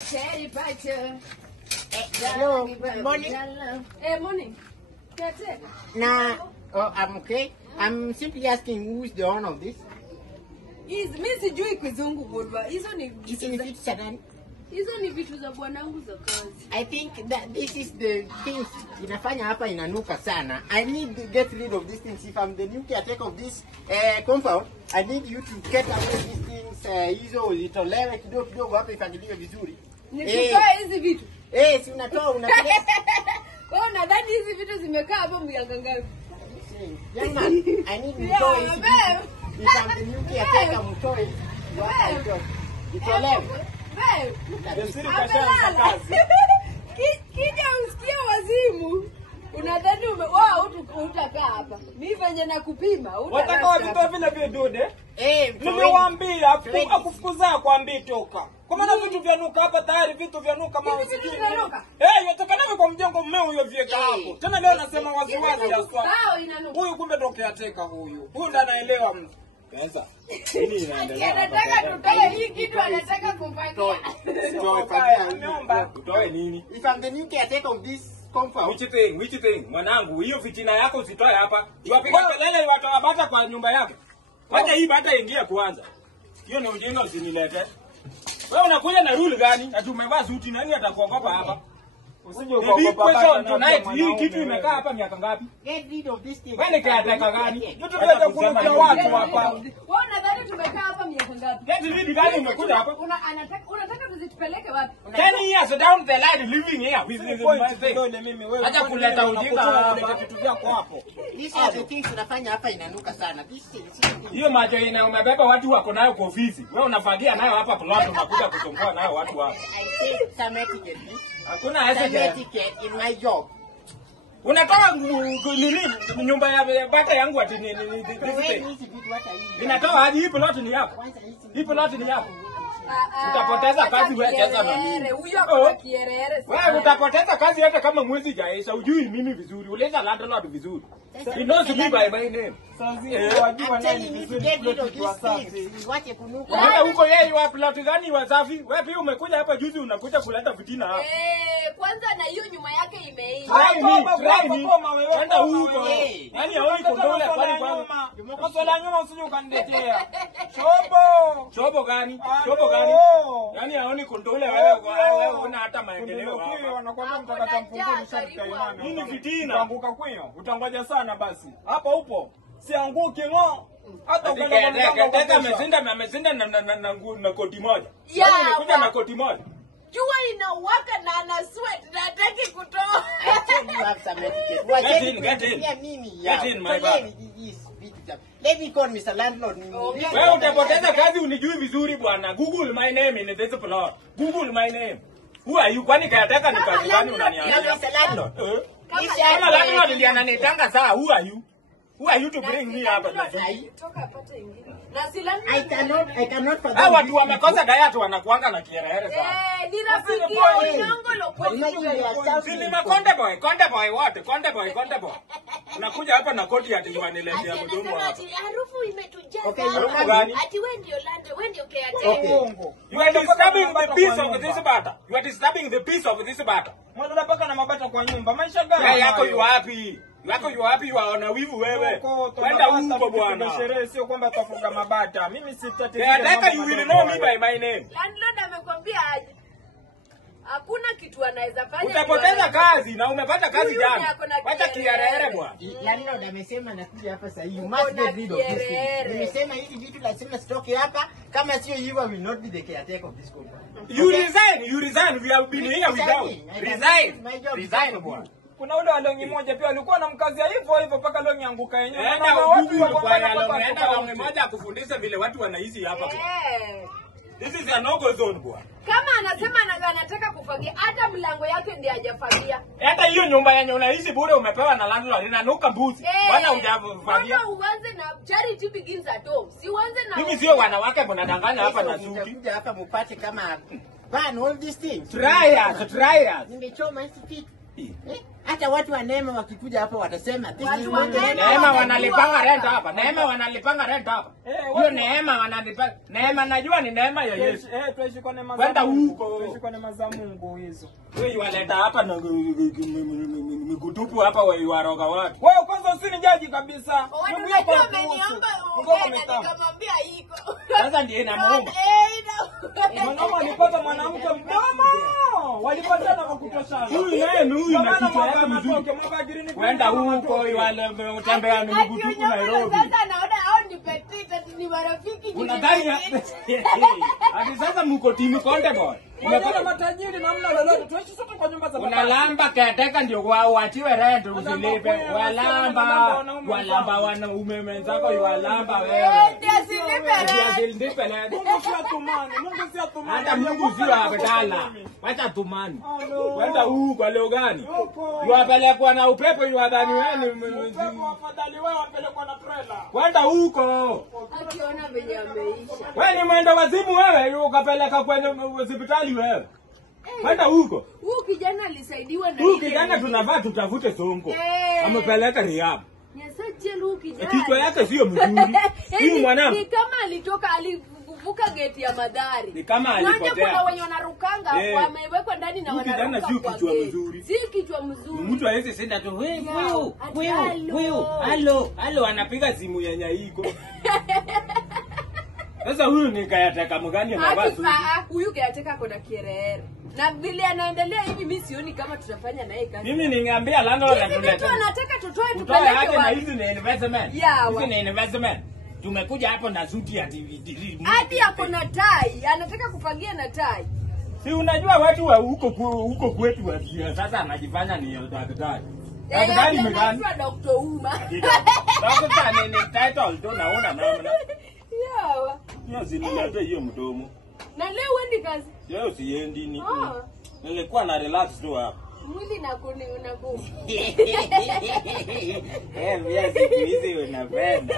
Hello, morning. Morning. Nah, I'm okay. I'm simply asking who's the owner of this. Mimi sijui kizungu bwana. Hizo ni vitu za bwanangu za kazi. I think that this is the things inafanya hapa inanuka sana. I need to get rid of these things. If I'm the new caretaker of this compound, I need you to get away these things. Hizo itolewe kidogo hapa ifanyiliwe vizuri. Nikutoe hizi vitu. Si unatoa unapeleka. Kwa nadhani hizi vitu zimekaa hapo miaka ngapi? Young man, I need mtoe hizi vitu. If I'm the new caretaker, mtoe. Itolewe. Kija usikie wazimu. Unadhani utakaa hapa. Mimi venye nakupima. Wataka vitu vile vya dude? Nimewaambia akufukuza kwambie toka. Kwa maana vitu vya nuka hapa tayari vitu vya nuka mama sijui. Yatakana kwa mjengo mmeo huyo vieka hapo. Tena leo nasema waziwazi ya swali. Huyu kumbe ndo kiateka huyu. Huyu ndo anaelewa mtu. Pesa. Nini inaendelea? Anataka tutoe hii kitu anataka kufagia. Utoe nini? If I'm the new caretaker of this compound. Which thing? Mwanangu, hiyo fitina yako usitoe hapa. Wapiga kelele watawabata kwa nyumba yako. Wacha hii bata ingia kwanza. Hiyo ni ujinga usinilete. Wewe unakuja na rule gani? Ati umevaa suti nani atakuogopa hapa? Usije ukaogopa bata tonight. Hii kitu imekaa hapa miaka ngapi? Get rid of this thing. Wewe ni kiateka gani? Vitu vya kurudia watu hapa. Wewe unadhani tumekaa hapa miaka ngapi? Get rid gani umekuja hapa? Unataka tuzitupeleke wapi? 10 years down the line living here with my face. Acha kuleta ujinga kuleta vitu vyako hapo. These are the things unafanya hapa inanuka sana. Hiyo macho ina umebeba watu wako nayo kwa ofisi. Wewe unafagia nayo hapa plot unakuja kutongoa nayo watu hapa. I say some etiquette. Hakuna etiquette in my job. Unatoa nini nyumba ya bata yangu ati ni ninatoa hadi hii plot ni yako. Hii plot ni yako. Utapoteza kazi wewe jaza mimi. Wewe utapoteza kazi hata kama mwezi jaisha. Ujui mimi vizuri. Uliza landlord vizuri. He knows me by my name. Wajua nani vizuri wache kunuka. Wewe huko yeye wa plot gani wasafi? Wewe pia umekuja hapa juzi unakuja kuleta fitina hapa. Kwanza na hiyo nyuma yake imeisha. Enda huko. Yaani haoni kondole kwani kwanza. Masuala nyuma usije ukaniletea. Shobo gani? Yaani haoni kondole wewe una hata maendeleo hapa. Kwa wanakuambia mtakata mfunguni sharti imani. Nini fitina? Utaanguka kwio. Utangoja sana basi. Hapa upo. Sianguki ngo. Hata ukaenda amezinda na koti moja. Yaani umekuja na koti moja. Jua inawaka na ana sweat na hataki kutoa. Get in my bag. Let me call Mr. Landlord. Wewe utapoteza kazi unijui vizuri bwana. Google my name in this plot. Google my name. Who are you? Kwani kayataka ni kazi gani unaniambia? Mr. Landlord. Kama landlord ndiye ananitanga saa. Who are you? Who are you to bring me hapa? Toka apata ingine. Na si I cannot forget. Hawa watu wamekosa diet wanakuanga na kiherehere sana. Ni rafiki ya nyongolo kwa Silima Konde boy. Unakuja hapa na koti ya tiwaniletea mdomo hapa. Harufu imetujaza. Ati wewe ndio lande, wewe ndio kiateka. You are disturbing the peace of this bata. You are disturbing the peace of this bata. Mwana unapaka na mabata kwa nyumba. Maisha gani? Yako yu wapi? You are na wivu wewe. Kwenda huko bwana. Sherehe sio kwamba tutafunga mabata. Mimi sitati. Nataka you will know me by my name. Landlord amekwambia aje. Hakuna kitu anaweza fanya. Utapoteza kazi na umepata kazi jana. Wacha kiherehere bwana. Landlord amesema nakuja hapa sasa. You must get rid of this thing. Nimesema hivi vitu lazima stoke hapa. Kama sio hivyo will not be the caretaker of this company. You resign. We have been here without. Resign bwana. Kuna ule walongi moja pia alikuwa na mkazi hivyo paka longi anguka yenyewe. Enda longi moja akufundisha vile watu wanaishi hapa. This is a no-go zone bwana. Kama anasema anataka kufagia hata mlango yake ndiye hajafagia. Hata hiyo nyumba yenye unaishi bure umepewa na landlord inanuka mbuzi. Bwana hujafagia. Mbona uanze na charity begins at home? Si uanze na mimi sio wanawake mnadanganya hapa na zuki. Kuja hapa mpate kama ban all these things. Try us. Nimechoma hizi kitu. hata watu wa Neema wakikuja hapa watasema Watu wa Neema wanalipanga rent hapa. Neema wanalipanga rent hapa. Hiyo Neema wanalipanga. Neema najua ni neema ya Yesu. Tuishi kwa neema za Kwenda Mungu. huko. Tuishi kwa neema za Mungu hizo. Wewe waleta hapa na mikutupu hapa waroga watu. Wewe kwanza usinijaji kabisa. Unajua ameniomba ugeni nikamwambia iko. Sasa ndiye namuomba. Mwanaume alipata mwanamke mdomo. Walipatana kwa kutoshana. Huyu naye ni huyu na kichwa yake mzuri. Kwenda huko wale utembea ni mikutupu Nairobi. Sasa naona hao ni petite ni marafiki. Unadhani hadi sasa mko timu konde boy. Umepata matajiri na mna lolote. Tuishi sote kwa nyumba za baba. Unalamba kateka ndio waachiwe rent usilipe. Walamba wanaume wenzako walamba wewe. Ndio rent. Mungu si atumani. Mungu si atumani. Hata Mungu sio abdala. Wacha tumani. Kwenda huko leo gani? Yuapelekwa na upepo yuadhani wewe ni upepo afadhali wewe apelekwa na trailer. kwenda huko. Akiona venye ameisha. Wewe ni mwenda wazimu wewe, ukapeleka kwenye hospitali wewe. Kwenda huko. Huyu kijana alisaidiwa na Huyu kijana tunavaa tutafute songo. Amepeleka rehab. Kichwa yake sio mzuri. Huyu mwanangu. Ni kama alitoka alivuka gate ya Madhari. Ni kama alipotea. Kuna wenye wanarukanga wamewekwa ndani na wanaruka. Kijana sio kichwa mzuri. Si kichwa mzuri. Mtu hawezi senda tu halo anapiga simu ya nyaiko. Sasa huyu ni kayateka mgani mabasi? Huyu kayateka kona kierere. Na vile anaendelea hivi mimi sioni kama tutafanya naye kazi. Mimi ningeambia landlord atulete. Mtu anataka tutoe tupeleke wapi? Na hizi ni investment. Hizi ni investment. Tumekuja hapo na suti ya DVD. Hadi ako na tai, anataka kupangia na tai. Si unajua watu wa huko kwetu sasa anajifanya ni daktari. Daktari mgani? Dr. Uma. Daktari ni title tu naona namna. Yawa. Hiyo zinilete hiyo mdomo. Na leo uendi kazi? Leo siendi ni. Nilikuwa na relax tu hapa. Mwili unaku. Mimi siku hizi unapenda.